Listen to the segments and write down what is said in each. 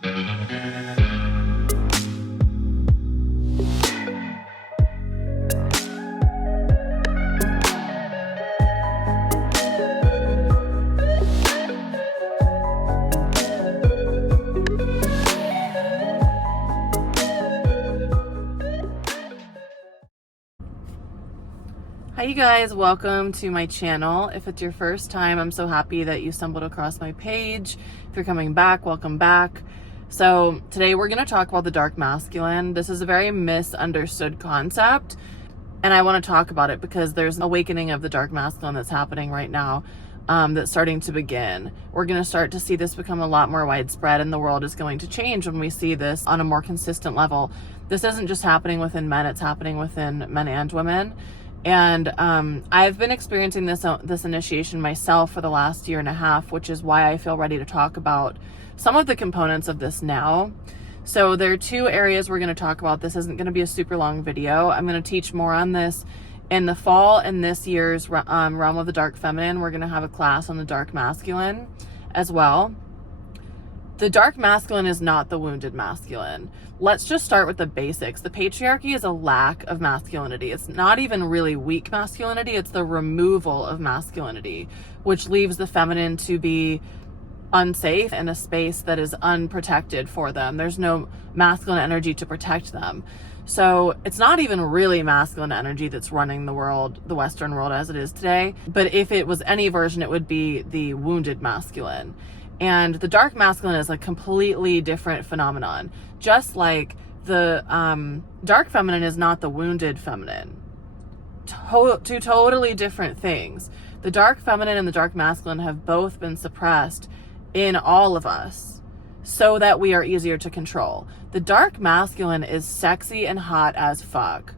Hi you guys, welcome to my channel. If it's your first time, I'm so happy that you stumbled across my page. If you're coming back, welcome back. So today we're going to talk about the dark masculine. This is a very misunderstood concept, and I want to talk about it because there's an awakening of the dark masculine that's happening right now, that's starting to begin. We're going to start to see this become a lot more widespread, and the world is going to change when we see this on a more consistent level. This isn't just happening within men, it's happening within men and women. And I've been experiencing this initiation myself for the last year and a half, which is why I feel ready to talk about some of the components of this now. So there are two areas we're going to talk about. This isn't going to be a super long video. I'm going to teach more on this in the fall. In this year's realm of the dark feminine, we're going to have a class on the dark masculine as well. The dark masculine is not the wounded masculine. Let's just start with the basics. The patriarchy is a lack of masculinity. It's not even really weak masculinity. It's the removal of masculinity, which leaves the feminine to be unsafe in a space that is unprotected for them. There's no masculine energy to protect them. So it's not even really masculine energy that's running the world, the Western world as it is today. But if it was any version, it would be the wounded masculine. And the dark masculine is a completely different phenomenon. Just like the dark feminine is not the wounded feminine. Two totally different things. The dark feminine and the dark masculine have both been suppressed in all of us so that we are easier to control. The dark masculine is sexy and hot as fuck.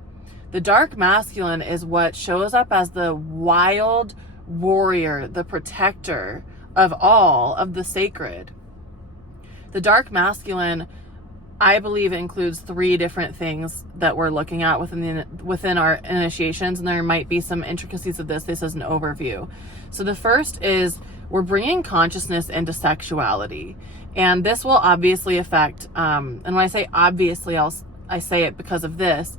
The dark masculine is what shows up as the wild warrior, the protector of all of the sacred. The dark masculine, I believe, includes three different things that we're looking at within our initiations, and there might be some intricacies of this. This is an overview. So the first is we're bringing consciousness into sexuality, and this will obviously affect, and when I say obviously, I say it because of this.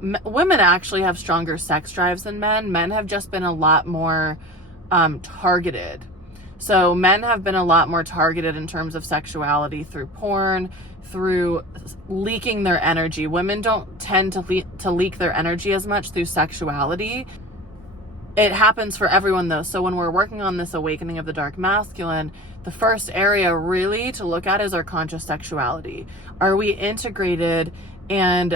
Women actually have stronger sex drives than men. Men have just been a lot more targeted. So men have been a lot more targeted in terms of sexuality through porn, through leaking their energy. Women don't tend to leak their energy as much through sexuality. It happens for everyone though. So when we're working on this awakening of the dark masculine, the first area really to look at is our conscious sexuality. Are we integrated and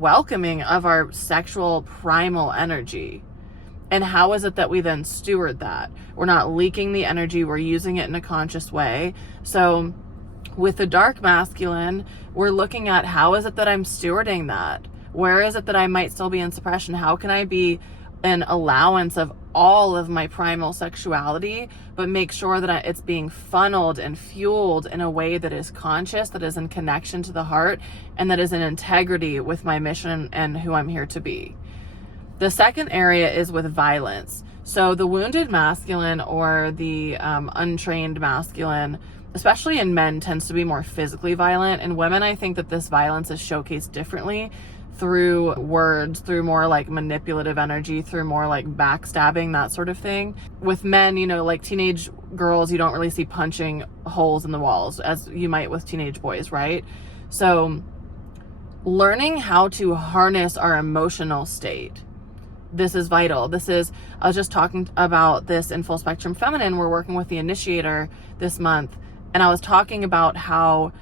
welcoming of our sexual primal energy? And how is it that we then steward that? We're not leaking the energy, we're using it in a conscious way. So with the dark masculine, we're looking at how is it that I'm stewarding that? Where is it that I might still be in suppression? How can I be an allowance of all of my primal sexuality, but make sure that it's being funneled and fueled in a way that is conscious, that is in connection to the heart, and that is in integrity with my mission and who I'm here to be. The second area is with violence. So the wounded masculine or the untrained masculine, especially in men, tends to be more physically violent. In women, I think that this violence is showcased differently through words, through more like manipulative energy, through more like backstabbing, that sort of thing. With men, like teenage girls, you don't really see punching holes in the walls as you might with teenage boys, right? So learning how to harness our emotional state. This is vital. I was just talking about this in Full Spectrum Feminine. We're working with the initiator this month, and I was talking about how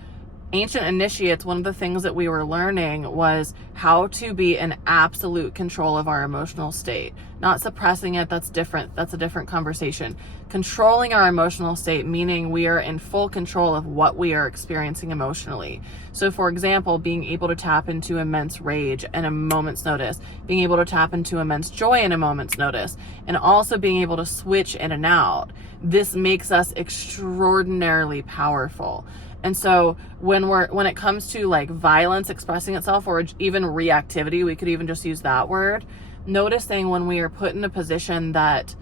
ancient initiates, one of the things that we were learning was how to be in absolute control of our emotional state. Not suppressing it, that's different. That's a different conversation. Controlling our emotional state, meaning we are in full control of what we are experiencing emotionally. So for example, being able to tap into immense rage in a moment's notice, being able to tap into immense joy in a moment's notice, and also being able to switch in and out. This makes us extraordinarily powerful. And so when it comes to like violence expressing itself, or even reactivity, we could even just use that word, noticing when we are put in a position that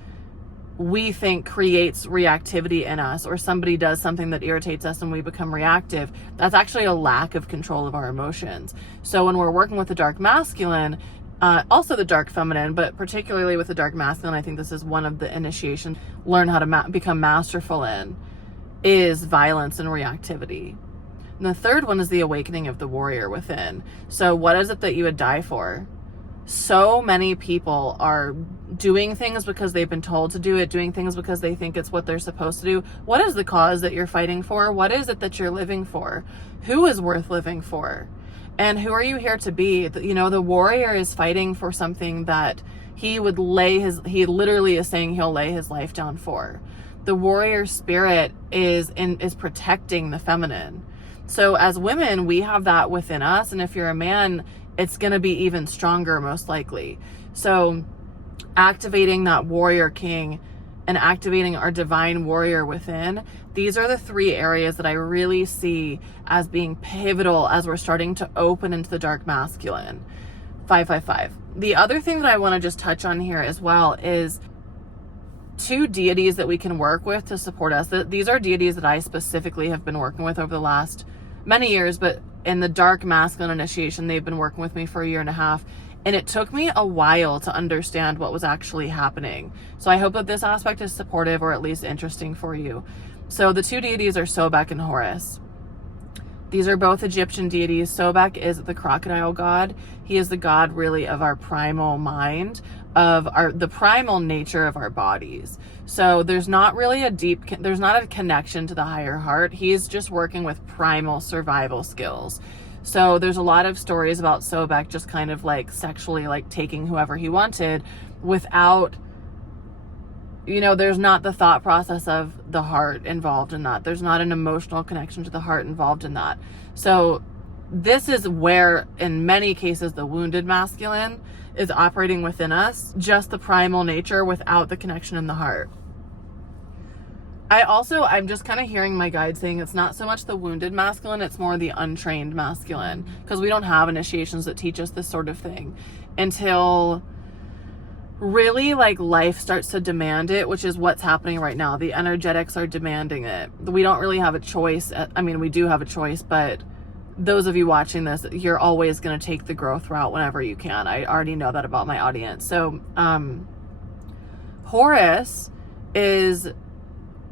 we think creates reactivity in us, or somebody does something that irritates us and we become reactive, that's actually a lack of control of our emotions. So when we're working with the dark masculine, also the dark feminine, but particularly with the dark masculine, I think this is one of the initiations, learn how to become masterful in, is violence and reactivity. And the third one is the awakening of the warrior within. So what is it that you would die for? So many people are doing things because they've been told to do it, doing things because they think it's what they're supposed to do. What is the cause that you're fighting for? What is it that you're living for? Who is worth living for? And who are you here to be? You know, the warrior is fighting for something that he literally is saying he'll lay his life down for. The warrior spirit is protecting the feminine. So as women, we have that within us. And if you're a man, it's going to be even stronger, most likely. So activating that warrior king and activating our divine warrior within, these are the three areas that I really see as being pivotal as we're starting to open into the dark masculine. 555. The other thing that I want to just touch on here as well is 2 deities that we can work with to support us. These are deities that I specifically have been working with over the last many years, but in the dark masculine initiation, they've been working with me for 1.5 years. And it took me a while to understand what was actually happening. So I hope that this aspect is supportive, or at least interesting for you. So the 2 deities are Sobek and Horus. These are both Egyptian deities. Sobek is the crocodile god. He is the god really of our primal mind, of the primal nature of our bodies. So there's not really there's not a connection to the higher heart. He's just working with primal survival skills. So there's a lot of stories about Sobek just kind of like sexually like taking whoever he wanted without, you know, there's not the thought process of the heart involved in that. There's not an emotional connection to the heart involved in that. So this is where, in many cases, the wounded masculine is operating within us, just the primal nature without the connection in the heart. I'm just kind of hearing my guide saying it's not so much the wounded masculine, it's more the untrained masculine, because we don't have initiations that teach us this sort of thing until really like life starts to demand it, which is what's happening right now. The energetics are demanding it. We don't really have a choice. I mean, we do have a choice, but those of you watching this, you're always going to take the growth route whenever you can. I already know that about my audience. So Horus is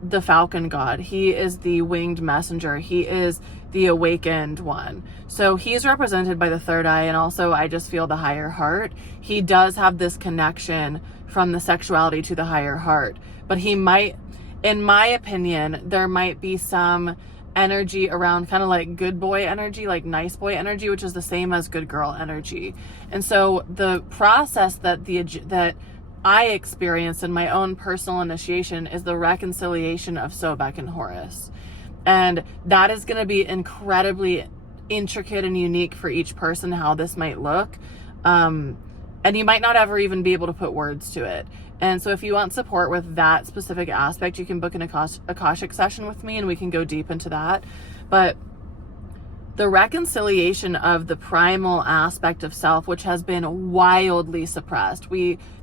the falcon god. He is the winged messenger. He is the awakened one. So he's represented by the third eye, and also I just feel the higher heart. He does have this connection from the sexuality to the higher heart, but he might, in my opinion, there might be some energy around kind of like good boy energy, like nice boy energy, which is the same as good girl energy. And so the process that I experienced in my own personal initiation is the reconciliation of Sobek and Horus. And that is going to be incredibly intricate and unique for each person, how this might look. And you might not ever even be able to put words to it. And so if you want support with that specific aspect, you can book an Akashic session with me and we can go deep into that. But the reconciliation of the primal aspect of self, which has been wildly suppressed.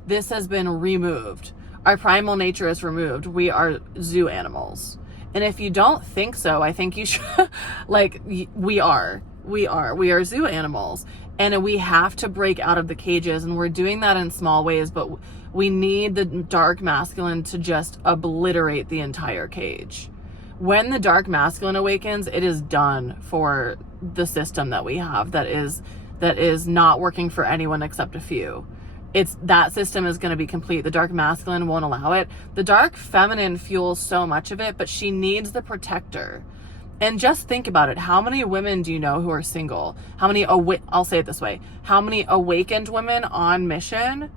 This has been removed. Our primal nature is removed. We are zoo animals. And if you don't think so, I think you should, like, we are zoo animals. And we have to break out of the cages, and we're doing that in small ways, but we need the dark masculine to just obliterate the entire cage. When the dark masculine awakens, it is done for the system that we have that is not working for anyone except a few. That system is going to be complete. The dark masculine won't allow it. The dark feminine fuels so much of it, but she needs the protector. And just think about it. How many women do you know who are single? I'll say it this way. How many awakened women on mission,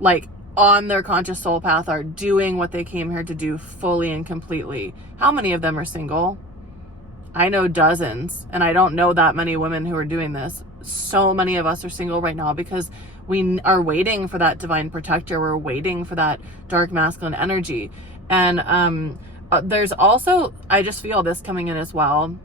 like on their conscious soul path, are doing what they came here to do fully and completely? How many of them are single? I know dozens, and I don't know that many women who are doing this. So many of us are single right now because we are waiting for that divine protector. We're waiting for that dark masculine energy. And there's also, I just feel this coming in as well.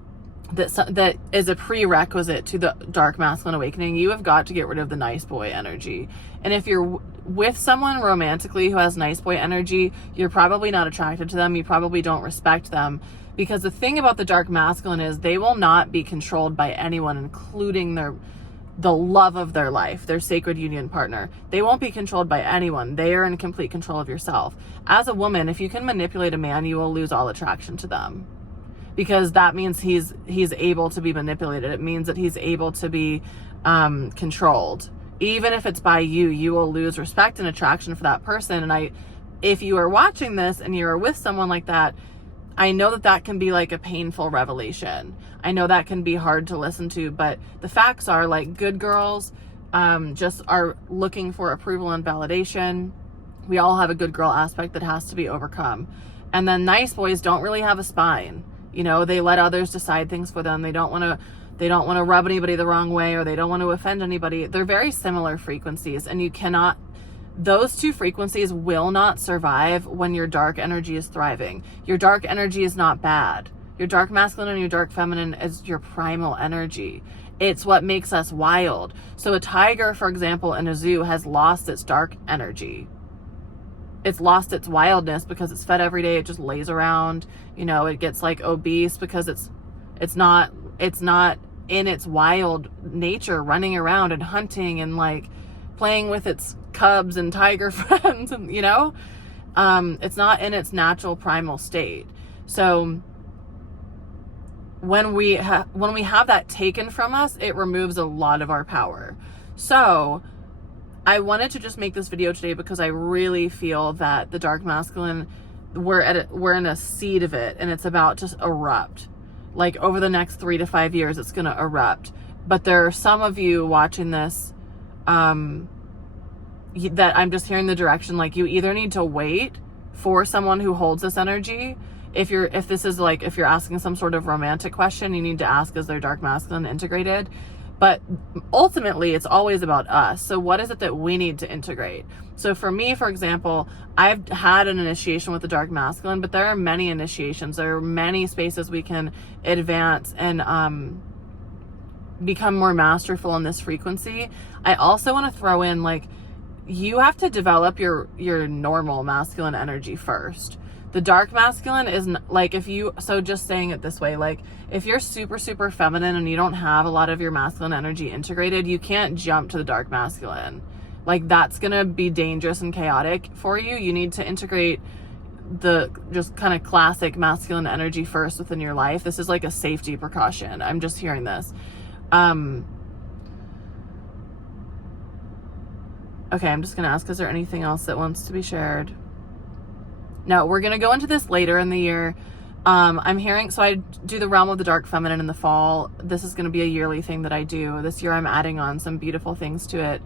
that is a prerequisite to the dark masculine awakening. You have got to get rid of the nice boy energy. And if you're with someone romantically who has nice boy energy, you're probably not attracted to them. You probably don't respect them, because the thing about the dark masculine is they will not be controlled by anyone, including the love of their life, their sacred union partner. They won't be controlled by anyone. They are in complete control of yourself. As a woman, if you can manipulate a man, you will lose all attraction to them, because that means he's able to be manipulated. It means that he's able to be controlled. Even if it's by you, you will lose respect and attraction for that person. And if you are watching this and you're with someone like that, I know that can be like a painful revelation. I know that can be hard to listen to, but the facts are, like, good girls just are looking for approval and validation. We all have a good girl aspect that has to be overcome. And then nice boys don't really have a spine. You know, they let others decide things for them. They don't want to rub anybody the wrong way, or they don't want to offend anybody. They're very similar frequencies, and those two frequencies will not survive when your dark energy is thriving. Your dark energy is not bad. Your dark masculine and your dark feminine is your primal energy. It's what makes us wild. So a tiger, for example, in a zoo has lost its dark energy. It's lost its wildness because it's fed every day. It just lays around. You know, it gets like obese because it's not in its wild nature, running around and hunting and like playing with its cubs and tiger friends, and you know, it's not in its natural primal state. So when we have that taken from us, it removes a lot of our power. So I wanted to just make this video today because I really feel that the dark masculine, we're in a seed of it, and it's about to erupt. Like over the next 3 to 5 years, it's going to erupt. But there are some of you watching this that I'm just hearing the direction, like you either need to wait for someone who holds this energy. If you're asking some sort of romantic question, you need to ask, is their dark masculine integrated? But ultimately, it's always about us. So what is it that we need to integrate? So for me, for example, I've had an initiation with the dark masculine, but there are many initiations. There are many spaces we can advance and become more masterful in this frequency. I also want to throw in, like, you have to develop your normal masculine energy first. The dark masculine is like, just saying it this way, like if you're super, super feminine and you don't have a lot of your masculine energy integrated, you can't jump to the dark masculine. Like that's going to be dangerous and chaotic for you. You need to integrate the just kind of classic masculine energy first within your life. This is like a safety precaution. I'm just hearing this. Okay, I'm just going to ask, is there anything else that wants to be shared? No, we're going to go into this later in the year. I'm hearing, so I do the realm of the dark feminine in the fall. This is going to be a yearly thing that I do. This year I'm adding on some beautiful things to it.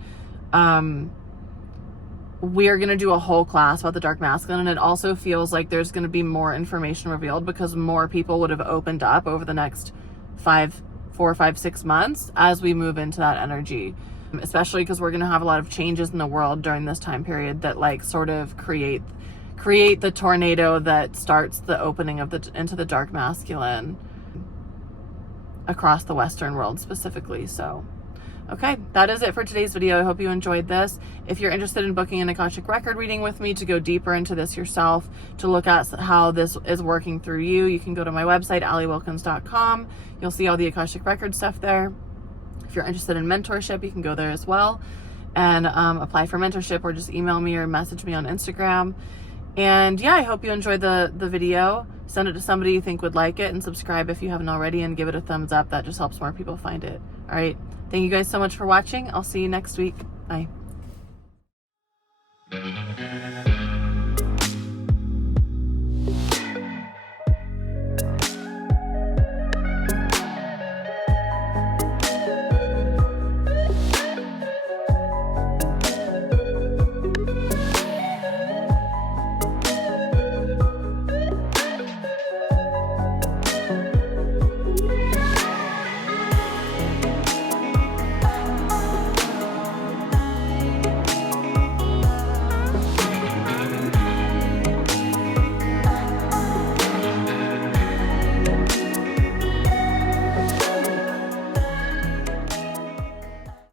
We're going to do a whole class about the dark masculine, and it also feels like there's going to be more information revealed because more people would have opened up over the next 4, 5, 6 months as we move into that energy. Especially because we're going to have a lot of changes in the world during this time period that like sort of create the tornado that starts the opening of into the dark masculine across the Western world specifically. So, okay, that is it for today's video. I hope you enjoyed this. If you're interested in booking an Akashic record reading with me to go deeper into this yourself, to look at how this is working through you, you can go to my website, alliewilkins.com. You'll see all the Akashic record stuff there. If you're interested in mentorship, you can go there as well and apply for mentorship, or just email me or message me on Instagram. And yeah, I hope you enjoyed the video. Send it to somebody you think would like it, and subscribe if you haven't already, and give it a thumbs up. That just helps more people find it. All right. Thank you guys so much for watching. I'll see you next week. Bye.